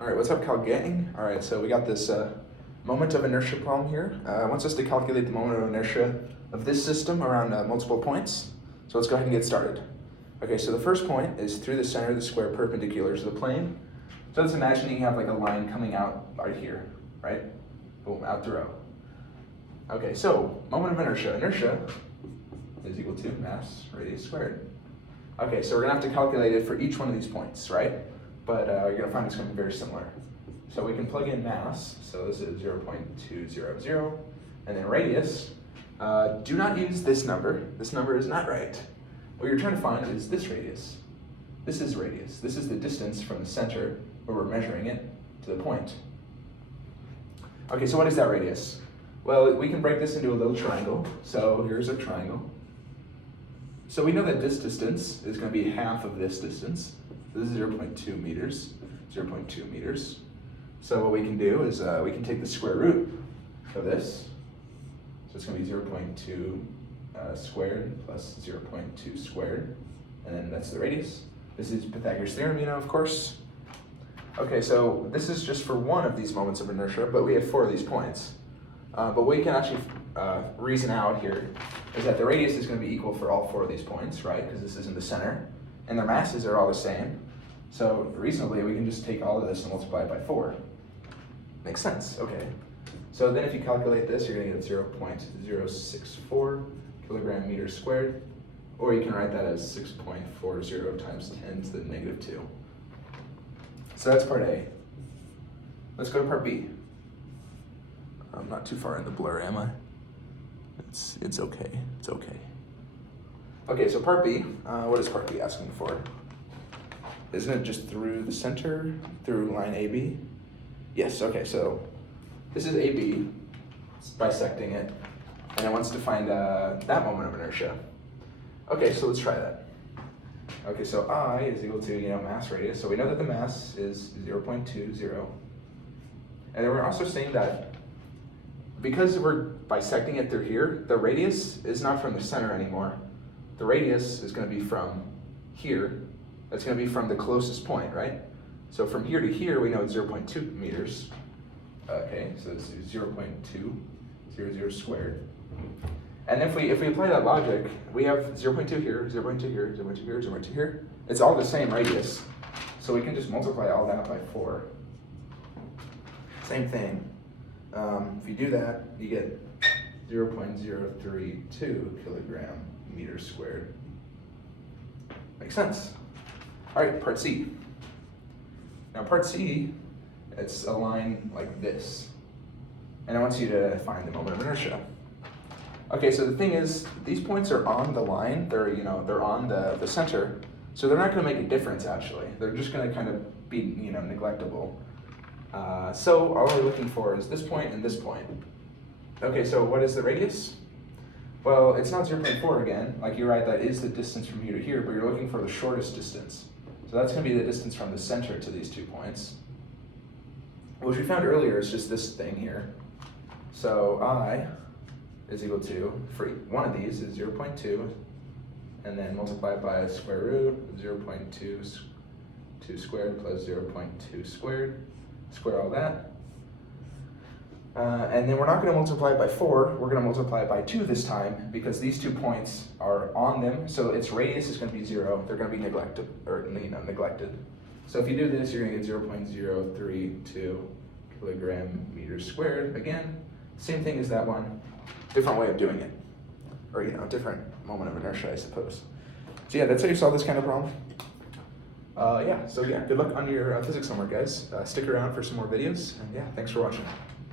All right, what's up, Cal Gang? All right, so we got this moment of inertia problem here. It wants us to calculate the moment of inertia of this system around multiple points. So let's go ahead and get started. Okay, so the first point is through the center of the square perpendicular to the plane. So let's imagine you have like a line coming out right here, right? Boom, out the row. Okay, so moment of inertia. Inertia is equal to mass radius squared. Okay, so we're gonna have to calculate it for each one of these points, right? But you're gonna find it's gonna be very similar. So we can plug in mass, so this is 0.200, and then radius. Do not use this number. This number is not right. What you're trying to find is this radius. This is radius. This is the distance from the center where we're measuring it to the point. Okay, so what is that radius? Well, we can break this into a little triangle. So here's a triangle. So we know that this distance is going to be half of this distance. This is 0.2 meters, 0.2 meters. So what we can do is we can take the square root of this. So it's going to be 0.2 squared plus 0.2 squared. And then that's the radius. This is Pythagoras' theorem, you know, of course. Okay, so this is just for one of these moments of inertia, but we have 4 of these points. But what we can actually reason out here is that the radius is going to be equal for all 4 of these points, right? Because this is in the center, and their masses are all the same. So reasonably, we can just take all of this and multiply it by 4. Makes sense, okay. So then if you calculate this, you're going to get 0.064 kilogram meters squared, or you can write that as 6.40 times 10 to the negative 2. So that's part A. Let's go to part B. I'm not too far in the blur, am I? It's okay, it's okay. Okay, so part B, what is part B asking for? Isn't it just through the center, through line AB? Yes, okay, so this is AB, it's bisecting it, and it wants to find that moment of inertia. Okay, so let's try that. Okay, so I is equal to, mass radius, so we know that the mass is 0.20. And then we're also saying that because we're bisecting it through here, the radius is not from the center anymore. The radius is going to be from here. That's going to be from the closest point, right? So from here to here, we know it's 0.2 meters. Okay, so this is 0.200 squared. And if we apply that logic, we have 0.2 here, 0.2 here, 0.2 here, 0.2 here. It's all the same radius. So we can just multiply all that by 4. Same thing. If you do that, you get 0.032 kilogram meters squared. Makes sense. All right, part C. Now part C, it's a line like this. And I want you to find the moment of inertia. Okay, so the thing is, these points are on the line. They're on the center. So they're not going to make a difference, actually. They're just going to kind of be, neglectable. So all we're looking for is this point and this point. Okay, so what is the radius? Well, it's not 0.4 again. Like you're right, that is the distance from here to here, but you're looking for the shortest distance. So that's going to be the distance from the center to these 2 points. Which we found earlier is just this thing here. So I is equal to, for one of these is 0.2, and then multiply by the square root of 0.2 squared plus 0.2 squared. Square all that. And then we're not going to multiply it by 4, we're going to multiply it by 2 this time, because these 2 points are on them, so its radius is going to be 0. They're going to be neglected. So if you do this, you're going to get 0.032 kilogram meters squared. Again, same thing as that one, different way of doing it. Or, different moment of inertia, I suppose. So yeah, that's how you solve this kind of problem. Good luck on your physics homework, guys. Stick around for some more videos, and yeah, thanks for watching.